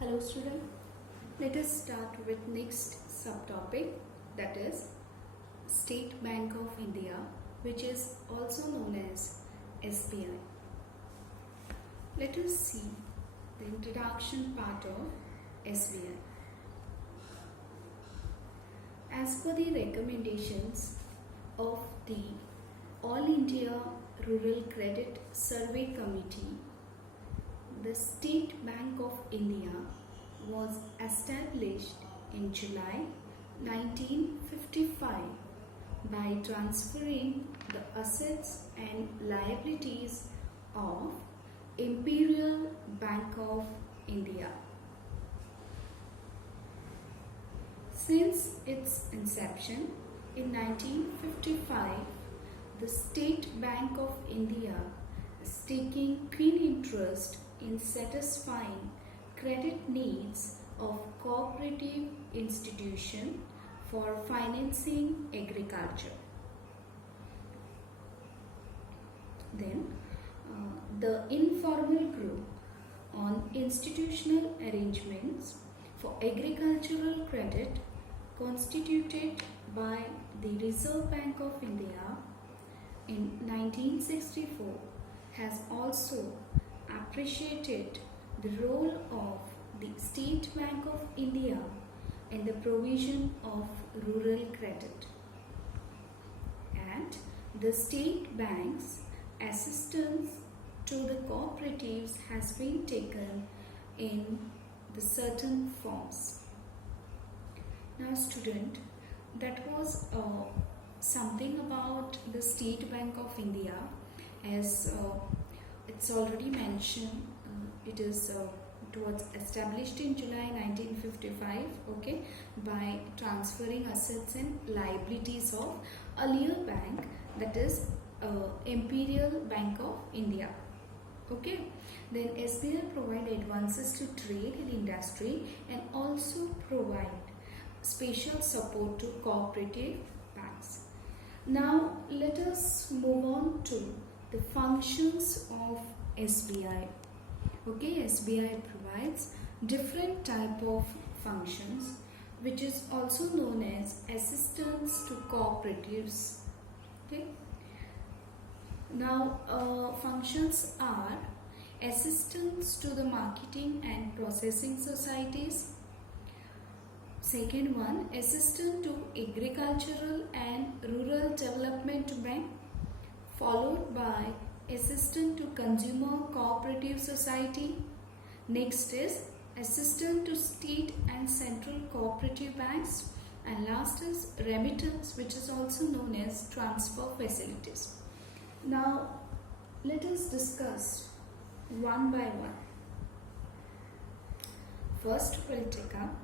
Hello student, let us start with next subtopic, that is State Bank of India, which is also known as SBI. Let us see the introduction part of SBI. As per the recommendations of the All India Rural Credit Survey Committee, the State Bank of India was established in July 1955 by transferring the assets and liabilities of Imperial Bank of India. Since its inception in 1955, the State Bank of India is taking keen interest in satisfying credit needs of cooperative institutions for financing agriculture. Then, the informal group on institutional arrangements for agricultural credit constituted by the Reserve Bank of India in 1964 has also appreciated the role of the State Bank of India in the provision of rural credit, and the state bank's assistance to the cooperatives has been taken in the certain forms. Now student, that was something about the State Bank of India. As it's already mentioned, it was established in July 1955, okay, by transferring assets and liabilities of earlier bank, that is Imperial Bank of India. Okay, then SBI provide advances to trade and industry and also provide special support to cooperative banks. Now let us move on to the functions of SBI. Okay, SBI provides different type of functions, which is also known as assistance to cooperatives. Okay. Now functions are assistance to the marketing and processing societies. Second one, assistance to agricultural and rural development bank, followed by assistant to consumer cooperative society. Next is assistant to state and central cooperative banks, and last is remittance, which is also known as transfer facilities. Now let us discuss one by one. First we'll take up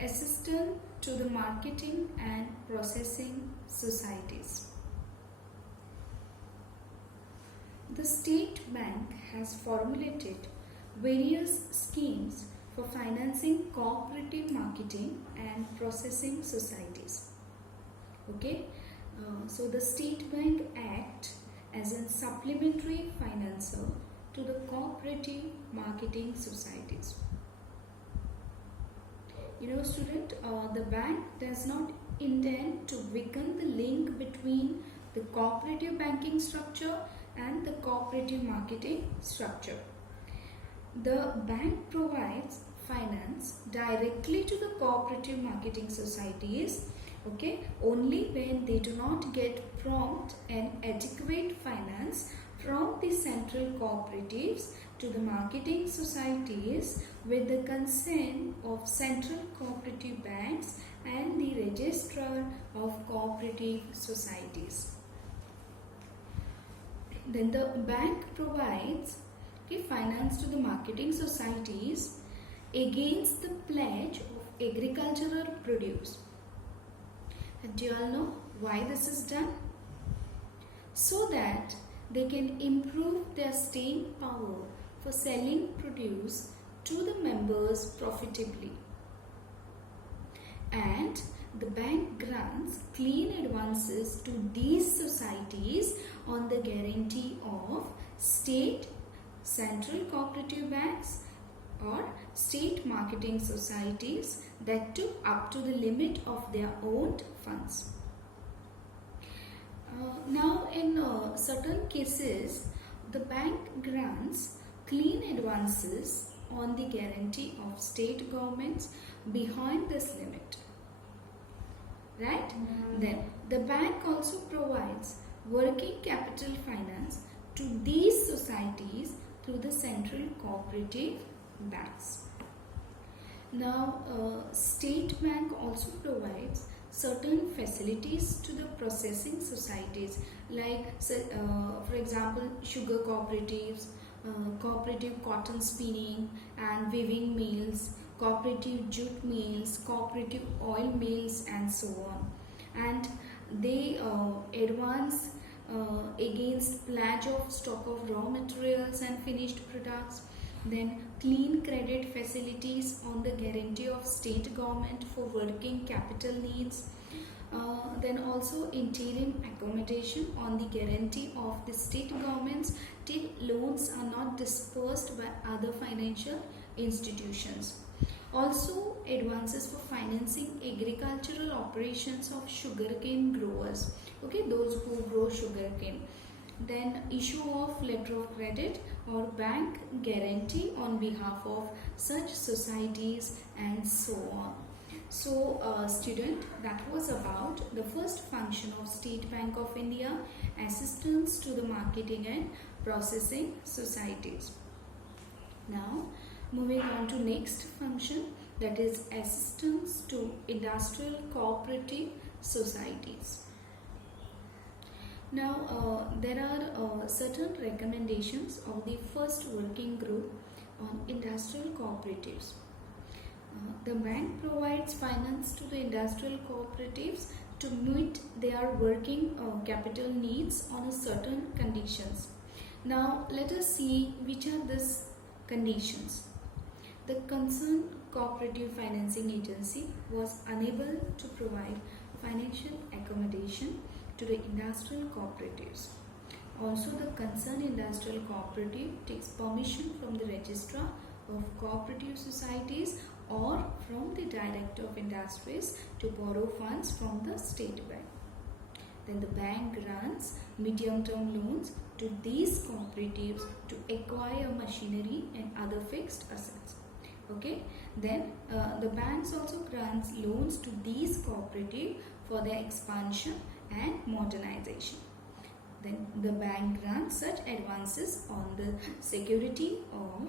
assistant to the marketing and processing societies. The State Bank has formulated various schemes for financing cooperative marketing and processing societies. Okay, so the State Bank acts as a supplementary financer to the cooperative marketing societies. You know student, the bank does not intend to weaken the link between the cooperative banking structure and the cooperative marketing structure. The bank provides finance directly to the cooperative marketing societies, okay, only when they do not get prompt and adequate finance from the central cooperatives to the marketing societies with the consent of central cooperative banks and the registrar of cooperative societies. Then the bank provides finance to the marketing societies against the pledge of agricultural produce. And do you all know why this is done? So that they can improve their staying power for selling produce to the members profitably. And the bank grants clean advances to these societies on the guarantee of state, central cooperative banks or state marketing societies, that too up to the limit of their owned funds. Now in certain cases, the bank grants clean advances on the guarantee of state governments behind this limit. Right? Then the bank also provides working capital finance to these societies through the central cooperative banks. Now, State Bank also provides certain facilities to the processing societies, like for example sugar cooperatives, cooperative cotton spinning and weaving mills, cooperative jute mills, cooperative oil mills, and so on. And they advance against pledge of stock of raw materials and finished products. Then clean credit facilities on the guarantee of state government for working capital needs. Then also interim accommodation on the guarantee of the state governments till loans are not dispersed by other financial institutions. Also advances for financing agricultural operations of sugarcane growers, okay, those who grow sugarcane. Then issue of letter of credit or bank guarantee on behalf of such societies, and so on. So student, that was about the first function of State Bank of India, assistance to the marketing and processing societies. Now moving on to next function, that is assistance to industrial cooperative societies. Now there are certain recommendations of the first working group on industrial cooperatives. The bank provides finance to the industrial cooperatives to meet their working capital needs on a certain conditions. Now let us see which are these conditions. The concerned cooperative financing agency was unable to provide financial accommodation to the industrial cooperatives. Also, the concerned industrial cooperative takes permission from the registrar of cooperative societies or from the director of industries to borrow funds from the state bank. Then the bank grants medium-term loans to these cooperatives to acquire machinery and other fixed assets. Okay. Then the banks also grants loans to these cooperatives for their expansion and modernization. Then the bank grants such advances on the security of,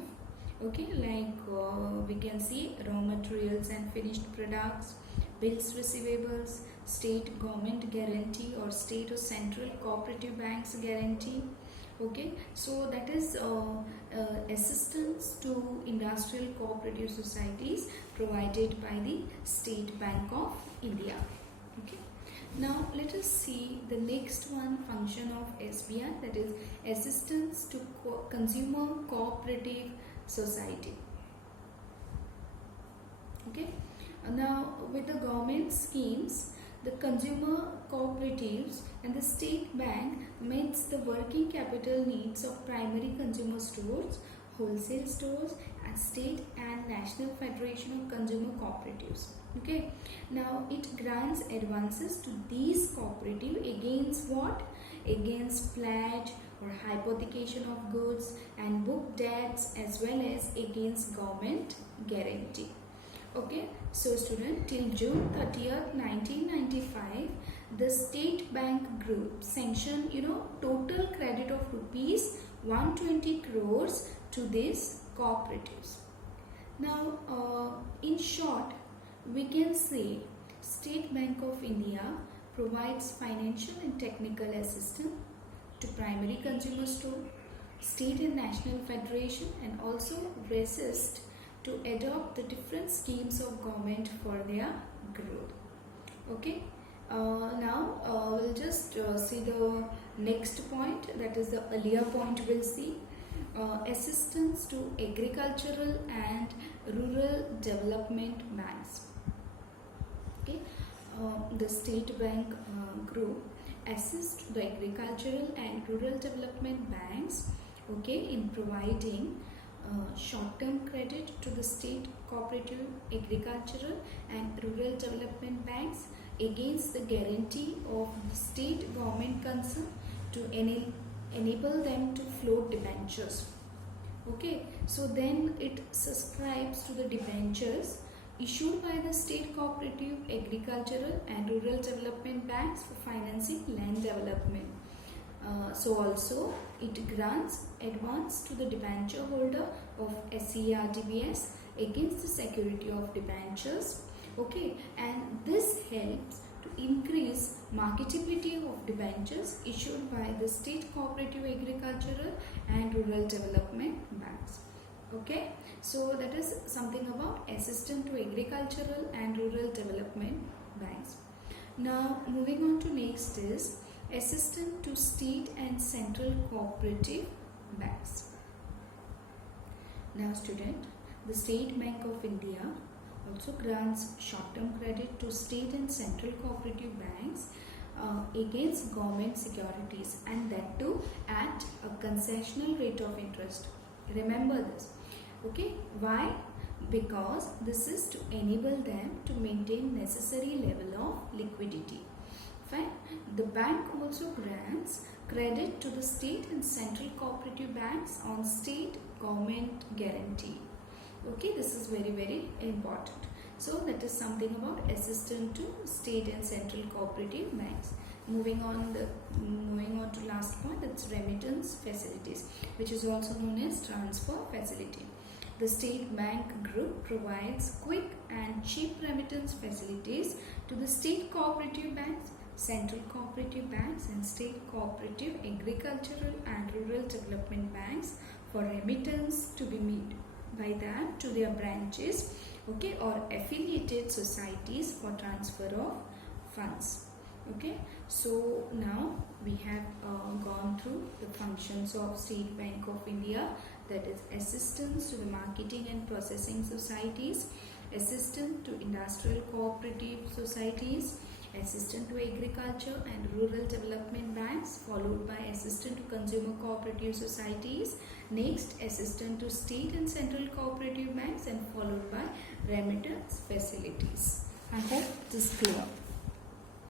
okay, like we can see raw materials and finished products, bills receivables, state government guarantee or state or central cooperative banks guarantee. Okay, so that is assistance to industrial cooperative societies provided by the State Bank of India. Okay. Now let us see the next one function of SBI, that is assistance to consumer cooperative society. Okay. Now with the government schemes, the consumer cooperatives and the state bank meets the working capital needs of primary consumer stores, wholesale stores, and state and national federation of consumer cooperatives. Okay, now it grants advances to these cooperative against what? Against pledge or hypothecation of goods and book debts, as well as against government guarantee. Okay, so student, till June 30th 1995, the State Bank Group sanctioned total credit of rupees 120 crores to these cooperatives. Now in short, we can say State Bank of India provides financial and technical assistance to primary consumer store, state and national federation, and also resist to adopt the different schemes of government for their growth. Okay. Now we'll just see the next point, that is the earlier point we'll see. Assistance to agricultural and rural development banks. Okay. The State Bank Group assists the agricultural and rural development banks, okay, in providing short-term credit to the state cooperative, agricultural and rural development banks against the guarantee of the state government concern to enable them to float debentures. Okay, so then it subscribes to the debentures issued by the state cooperative, agricultural and rural development banks for financing land development. So also it grants advance to the debenture holder of SCRDBS against the security of debentures. Okay, and this helps to increase marketability of debentures issued by the state cooperative, agricultural and rural development banks. Okay, so that is something about assistance to agricultural and rural development banks. Now moving on to next is assistance to state and central cooperative banks. Now student, the State Bank of India also grants short-term credit to state and central cooperative banks against government securities, and that too at a concessional rate of interest. Remember this. Okay, why? Because this is to enable them to maintain necessary level of liquidity. Fine. The bank also grants credit to the state and central cooperative banks on state government guarantee. Okay, this is very important. So that is something about assistance to state and central cooperative banks. Moving on to last point, it's remittance facilities, which is also known as transfer facility. The State Bank Group provides quick and cheap remittance facilities to the state cooperative banks, central cooperative banks and state cooperative, agricultural and rural development banks for remittance to be made by them to their branches, okay, or affiliated societies for transfer of funds. Okay, so now we have gone through the functions of State Bank of India, that is assistance to the marketing and processing societies, assistance to industrial cooperative societies, assistance to agriculture and rural development banks, followed by assistance to consumer cooperative societies, next assistance to state and central cooperative banks, and followed by remittance facilities. I hope this is clear.